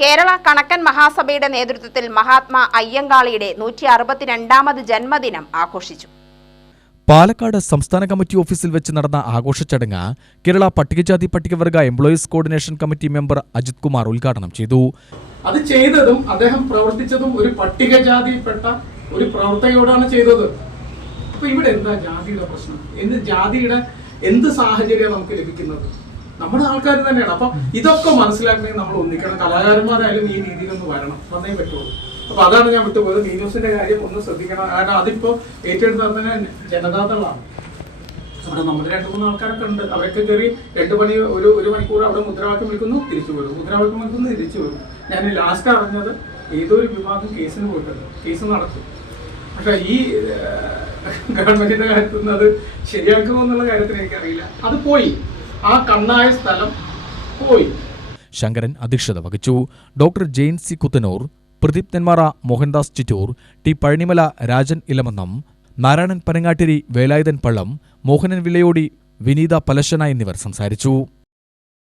കേരള കണക്കൻ മഹാസഭയുടെ നേതൃത്വത്തിൽ മഹാത്മാ അയ്യങ്കാളിയുടെ നൂറ്റി അറുപത്തിരണ്ടാമത് ജന്മദിനം ആഘോഷിച്ചു. പാലക്കാട് സംസ്ഥാന കമ്മിറ്റി ഓഫീസിൽ വെച്ച് നടന്ന ആഘോഷ ചടങ്ങ് കേരള പട്ടികജാതി പട്ടികവർഗ employees coordination committee member Ajith Kumar ഉദ്ഘാടനം ചെയ്തു. അത് ചെയ്തതും അദ്ദേഹം പ്രവർത്തിച്ചതും ഒരു പട്ടികജാതിപ്പെട്ട ഒരു പ്രവർത്തകയോടാണ് ചെയ്തത്. അപ്പൊ ഇവിടെ എന്താ ജാതിയുടെ പ്രശ്നം? എന്ത് ജാതിയുടെ എന്ത് സാഹചര്യം നമുക്ക് ലഭിക്കുന്നത്? നമ്മുടെ ആൾക്കാർ തന്നെയാണ്. അപ്പൊ ഇതൊക്കെ മനസ്സിലാക്കണമെങ്കിൽ നമ്മൾ ഒന്നിക്കണം. കലാകാരന്മാരായാലും ഈ രീതിയിൽ ഒന്ന് വരണം. വന്നേ പറ്റുള്ളൂ. അപ്പൊ അതാണ് ഞാൻ വിട്ടുപോയത്. മീനൂസിന്റെ കാര്യം ഒന്ന് ശ്രദ്ധിക്കണം. കാരണം അതിപ്പോ ഏറ്റെടുത്ത് തന്നെ ജനതാദളാണ്. അവിടെ നമ്മുടെ രണ്ട് മൂന്ന് ആൾക്കാരൊക്കെ ഉണ്ട്. അവരൊക്കെ കയറി രണ്ട് മണി ഒരു ഒരു മണിക്കൂർ അവിടെ മുദ്രാവാക്യം വിളിക്കുന്നു തിരിച്ചു വരും. മുദ്രാവാക്യം വിളിക്കുന്നു തിരിച്ചു വരും. ഞാൻ ലാസ്റ്റ് അറിഞ്ഞത് ഏതൊരു വിഭാഗം കേസിന് പോയിട്ടുണ്ട്. കേസ് നടക്കും പക്ഷെ ഈ ഗവൺമെന്റിന്റെ കാര്യത്തിൽ നിന്ന് അത് ശരിയാക്കുമോ എന്നുള്ള കാര്യത്തിൽ എനിക്കറിയില്ല അത് പോയി. ആ കണ്ണായ സ്ഥലം പോയി. ശങ്കരൻ അധ്യക്ഷത വഹിച്ചു. Doctor Jain C Kuthanur Pradeep Nenmara Mohandas Chittur T Pazhanimala Rajan Elamannam Narayanan Panangattiri Velayudhan Pallam Mohanan Vilayodi Vineetha Palassana എന്നിവർ സംസാരിച്ചു.